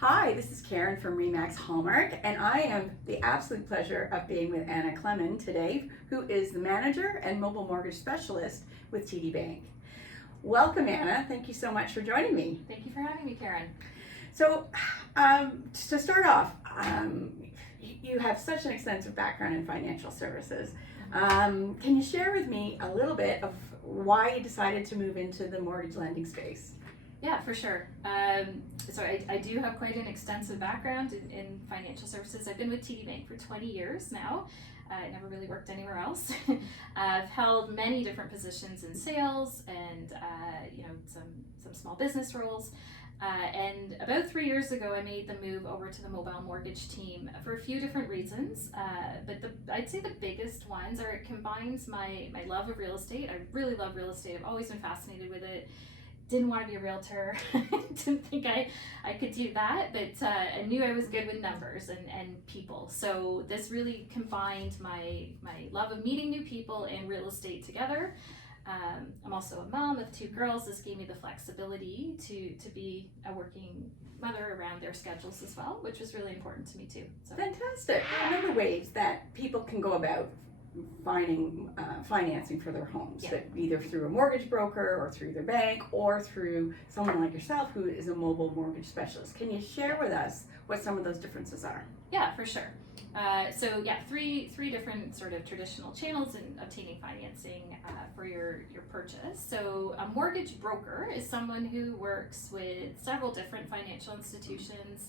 Hi, this is Karen from Remax Hallmark, and I am the absolute pleasure of being with Anna Klemann today, who is the manager and mobile mortgage specialist with TD Bank. Welcome, Anna. Thank you so much for joining me. Thank you for having me, Karen. So, to start off, you have such an extensive background in financial services. Can you share with me a little bit of why you decided to move into the mortgage lending space? Yeah, for sure. So I do have quite an extensive background in financial services. I've been with TD Bank for 20 years now. I never really worked anywhere else. I've held many different positions in sales and some small business roles. And about 3 years ago, I made the move over to the mobile mortgage team for a few different reasons. But I'd say the biggest ones are it combines my love of real estate. I really love real estate. I've always been fascinated with it. Didn't want to be a realtor. Didn't think I could do that, but I knew I was good with numbers and people. So this really combined my love of meeting new people and real estate together. I'm also a mom of 2 girls. This gave me the flexibility to be a working mother around their schedules as well, which was really important to me too. So. Fantastic. Another ways that people can go about finding financing for their homes, Yeah. that either through a mortgage broker or through their bank or through someone like yourself who is a mobile mortgage specialist. Can you share with us what some of those differences are? Yeah, for sure. Three different sort of traditional channels in obtaining financing for your purchase. So a mortgage broker is someone who works with several different financial institutions.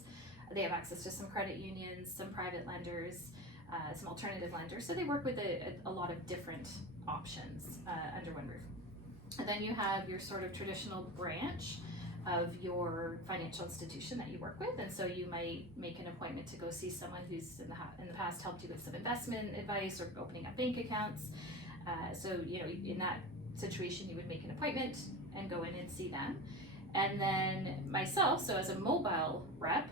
They have access to some credit unions, some private lenders, some alternative lenders. So they work with a lot of different options under one roof. And then you have your sort of traditional branch of your financial institution that you work with, and so you might make an appointment to go see someone who's in the past helped you with some investment advice or opening up bank accounts. In that situation, you would make an appointment and go in and see them. And then myself, so as a mobile rep,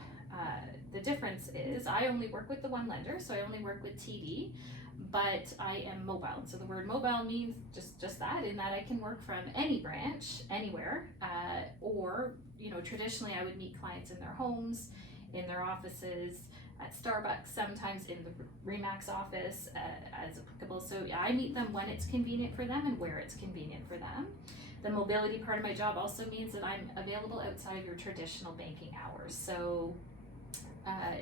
the difference is I only work with the one lender, so I only work with TD. But I am mobile. So the word mobile means just that, in that I can work from any branch, anywhere, or traditionally I would meet clients in their homes, in their offices, at Starbucks, sometimes in the Remax office as applicable. So I meet them when it's convenient for them and where it's convenient for them. The mobility part of my job also means that I'm available outside of your traditional banking hours. So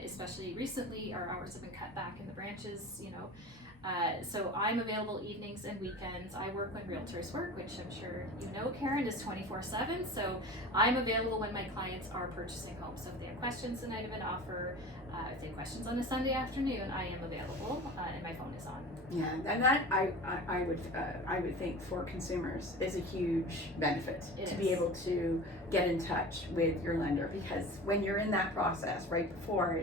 especially recently, our hours have been cut back in the branches, so I'm available evenings and weekends. I work when realtors work, which I'm sure you know, Karen, is 24/7. So I'm available when my clients are purchasing homes. So if they have questions the night of an offer, if they have questions on a Sunday afternoon, I am available and my phone is on. Yeah, and that I would think for consumers is a huge benefit to be able to get in touch with your lender, because when you're in that process right before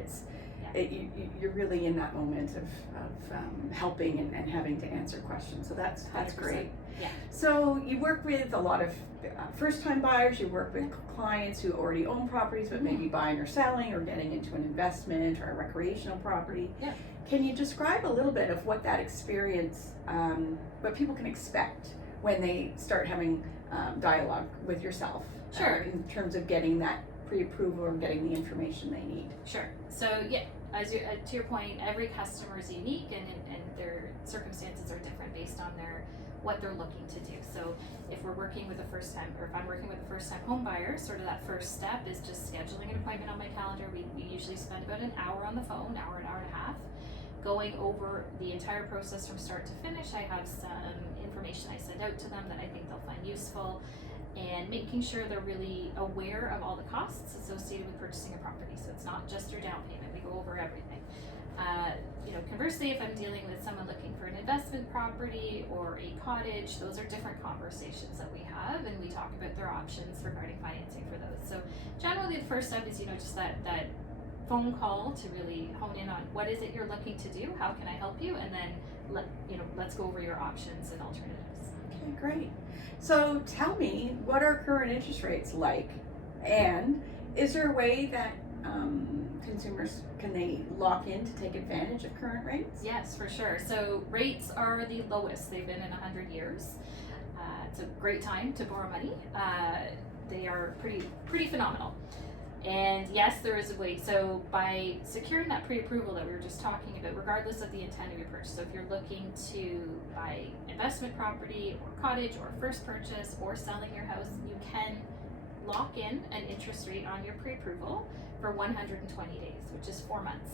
you're really in that moment of helping and having to answer questions. So that's 100%. great. Yeah. So you work with a lot of first-time buyers. You work with clients who already own properties, but maybe buying or selling or getting into an investment or a recreational property. Yeah. Can you describe a little bit of what that experience, what people can expect when they start having dialogue with yourself? Sure. In terms of getting that pre-approval or getting the information they need. Sure. So yeah, to your point, every customer is unique and their circumstances are different based on what they're looking to do. So if we're working with a first time, or if I'm working with a first time home buyer, sort of that first step is just scheduling an appointment on my calendar. We usually spend about an hour on the phone, an hour and a half, going over the entire process from start to finish. I have some information I send out to them that I think they'll find useful, and making sure they're really aware of all the costs associated with purchasing a property. So it's not just your down payment. We go over everything. Conversely, if I'm dealing with someone looking for an investment property or a cottage, those are different conversations that we have, and we talk about their options regarding financing for those. So generally the first step is, just that phone call to really hone in on what is it you're looking to do, how can I help you, and then let's go over your options and alternatives. Okay, great. So tell me, what are current interest rates like, and is there a way that consumers, can they lock in to take advantage of current rates? Yes, for sure. So rates are the lowest they've been in 100 years. It's a great time to borrow money. They are pretty phenomenal. And yes, there is a way. So by securing that pre-approval that we were just talking about, regardless of the intent of your purchase, so if you're looking to buy investment property or cottage or first purchase or selling your house, you can lock in an interest rate on your pre-approval for 120 days, which is 4 months.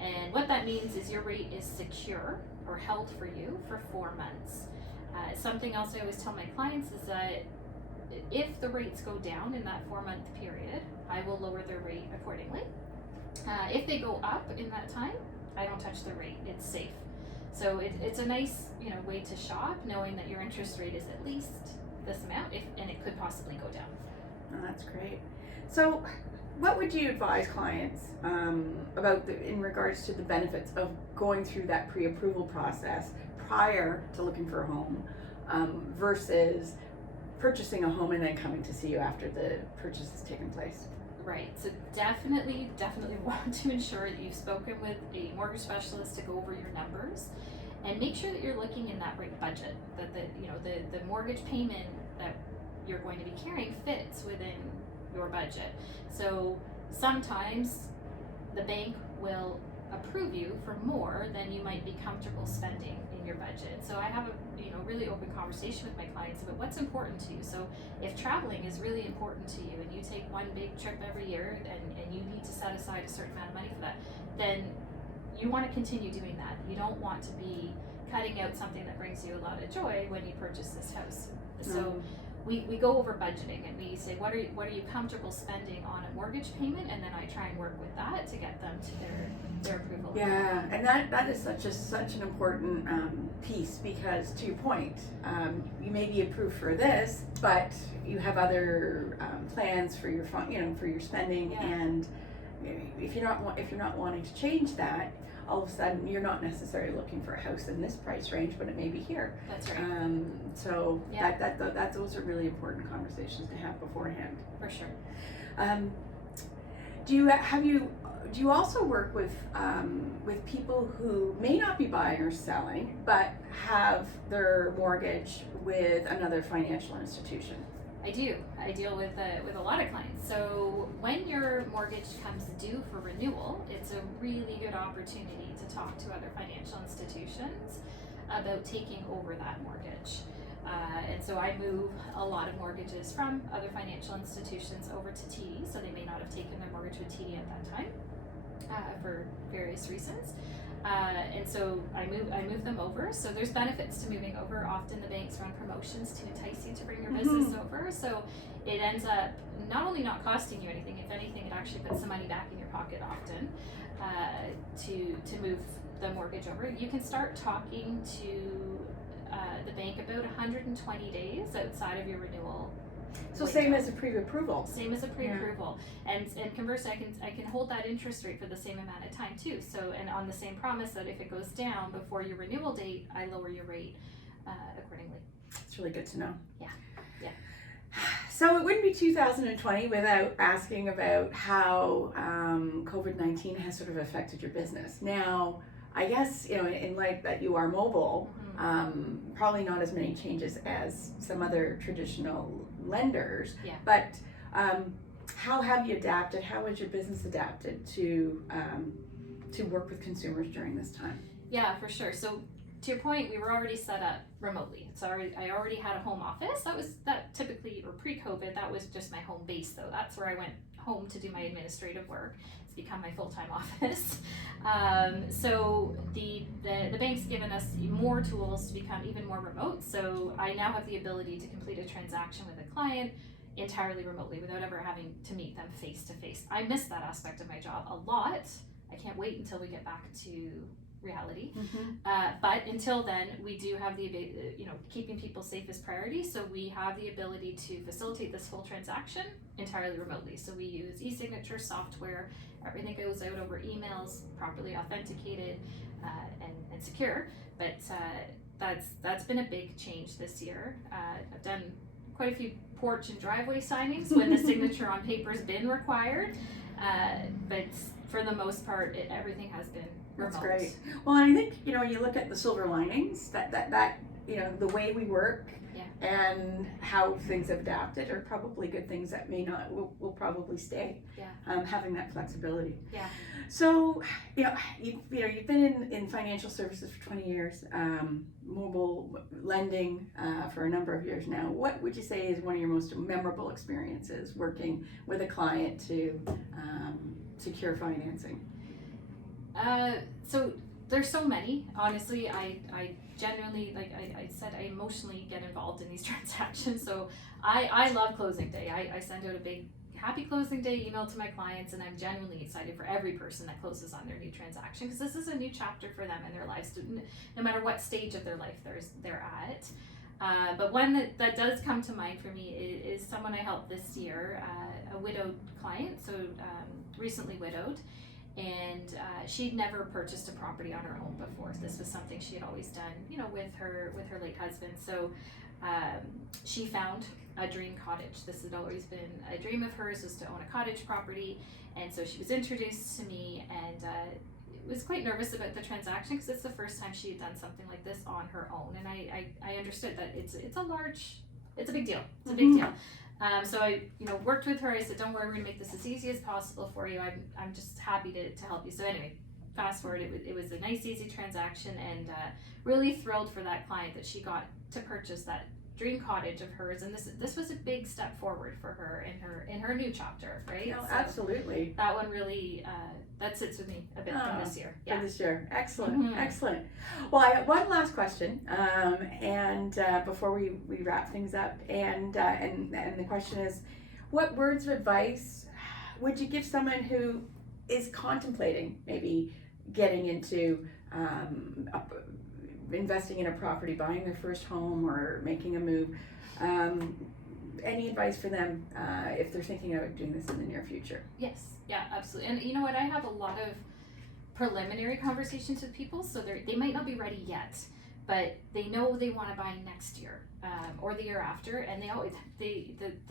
And what that means is your rate is secure or held for you for 4 months. Something else I always tell my clients is that if the rates go down in that 4 month period, I will lower their rate accordingly. If they go up in that time, I don't touch the rate. It's safe. So it's a nice way to shop, knowing that your interest rate is at least this amount, and it could possibly go down. Oh, that's great. So what would you advise clients about in regards to the benefits of going through that pre-approval process prior to looking for a home versus purchasing a home and then coming to see you after the purchase has taken place? Right. So definitely want to ensure that you've spoken with a mortgage specialist to go over your numbers, and make sure that you're looking in that right budget. That the mortgage payment that you're going to be carrying fits within your budget. So sometimes the bank will approve you for more than you might be comfortable spending in your budget. So I have a really open conversation with my clients about what's important to you. So if traveling is really important to you and you take one big trip every year and you need to set aside a certain amount of money for that, then you want to continue doing that. You don't want to be cutting out something that brings you a lot of joy when you purchase this house. So we go over budgeting, and we say what are you comfortable spending on a mortgage payment, and then I try and work with that to get them to their approval. Yeah, and that is such an important piece, because to your point, you may be approved for this, but you have other plans for your for your spending, and if you're not wanting to change that, all of a sudden you're not necessarily looking for a house in this price range, but it may be here. That's right. So that those are really important conversations to have beforehand. For sure. Do you also work with people who may not be buying or selling, but have their mortgage with another financial institution? I do. I deal with a lot of clients. So when your mortgage comes due for renewal, it's a really good opportunity to talk to other financial institutions about taking over that mortgage. And so I move a lot of mortgages from other financial institutions over to TD, so they may not have taken their mortgage with TD at that time for various reasons. And so I move them over. So there's benefits to moving over. Often the banks run promotions to entice you to bring your business over. So it ends up not only not costing you anything, if anything, it actually puts some money back in your pocket often to move the mortgage over. You can start talking to the bank about 120 days outside of your renewal. So same as a pre-approval. Same as a pre-approval, and conversely, I can hold that interest rate for the same amount of time too. So, and on the same promise that if it goes down before your renewal date, I lower your rate accordingly. It's really good to know. Yeah. So it wouldn't be 2020 without asking about how COVID-19 has sort of affected your business. Now, I guess in light that you are mobile. Probably not as many changes as some other traditional lenders, but how have you adapted? How has your business adapted to work with consumers during this time? Yeah, for sure. So to your point, we were already set up remotely. I already had a home office. That typically, or pre-COVID, that was just my home base though. That's where I went home to do my administrative work. It's become my full-time office. So the bank's given us more tools to become even more remote. So I now have the ability to complete a transaction with a client entirely remotely without ever having to meet them face to face. I miss that aspect of my job a lot. I can't wait until we get back to reality. But until then, we do have the keeping people safe is priority. So we have the ability to facilitate this full transaction entirely remotely. So we use e-signature software. Everything goes out over emails, properly authenticated and secure. But that's been a big change this year. I've done quite a few porch and driveway signings when the signature on paper has been required. But for the most part, everything has been remote. That's great. Well, and I think when you look at the silver linings, that the way we work Yeah. and how things have adapted are probably good things that may not will probably stay. Yeah. Having that flexibility. Yeah. So you've been in financial services for 20 years, mobile lending for a number of years now. What would you say is one of your most memorable experiences working with a client to secure financing? So there's so many. Honestly, I genuinely, like I said, I emotionally get involved in these transactions. So I love closing day. I send out a big happy closing day email to my clients, and I'm genuinely excited for every person that closes on their new transaction, because this is a new chapter for them in their lives, no matter what stage of their life they're at. But one that does come to mind for me is someone I helped this year, a widowed client, so recently widowed. And she'd never purchased a property on her own before. This was something she had always done, with her late husband. So she found a dream cottage. This had always been a dream of hers, was to own a cottage property. And so she was introduced to me, and was quite nervous about the transaction, because it's the first time she had done something like this on her own. And I understood that it's a big deal. It's a big deal. So I, worked with her. I said, don't worry, we're gonna make this as easy as possible for you. I'm just happy to help you. So anyway, fast forward, it was a nice, easy transaction, and really thrilled for that client that she got to purchase that dream cottage of hers. And this was a big step forward for her in her new chapter, right? No, so absolutely. That one really, that sits with me a bit from this year. For this year. Excellent. Mm-hmm. Excellent. Well, I have one last question, and before we wrap things up, and the question is, what words of advice would you give someone who is contemplating maybe getting into investing in a property, buying their first home, or making a move? Any advice for them if they're thinking about doing this in the near future? Yes, yeah, absolutely. And you know what? I have a lot of preliminary conversations with people, so they might not be ready yet, but they know they want to buy next year or the year after, and they'll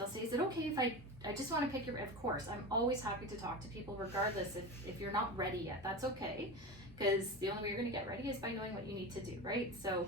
say, "Is it okay if I just want to pick your?" Of course, I'm always happy to talk to people, regardless if you're not ready yet. That's okay, because the only way you're going to get ready is by knowing what you need to do, right? So.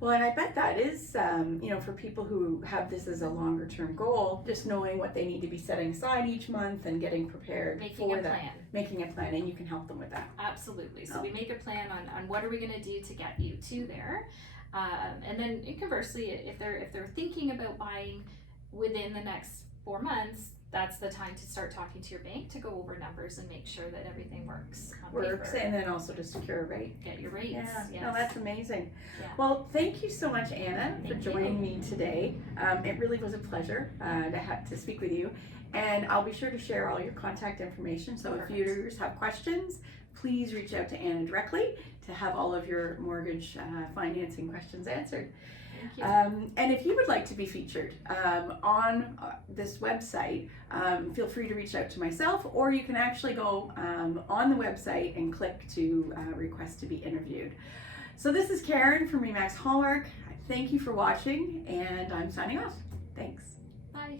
Well, and I bet that is, for people who have this as a longer term goal, just knowing what they need to be setting aside each month and getting prepared Making a plan. Making a plan, and you can help them with that. Absolutely. So we make a plan on what are we going to do to get you to there. And then conversely, if they're thinking about buying within the next 4 months, that's the time to start talking to your bank to go over numbers and make sure that everything works on paper. And then also to secure a rate. Get your rates. Yeah, yes. no, that's amazing. Yeah. Well, thank you so much, Anna, for Thank joining me today. It really was a pleasure to speak with you, and I'll be sure to share all your contact information. So Perfect. if viewers have questions, please reach out to Anna directly to have all of your mortgage financing questions answered. Thank you. And if you would like to be featured on this website, feel free to reach out to myself, or you can actually go on the website and click to request to be interviewed. So this is Karen from Remax Hallmark. Thank you for watching, and I'm signing off. Thanks. Bye.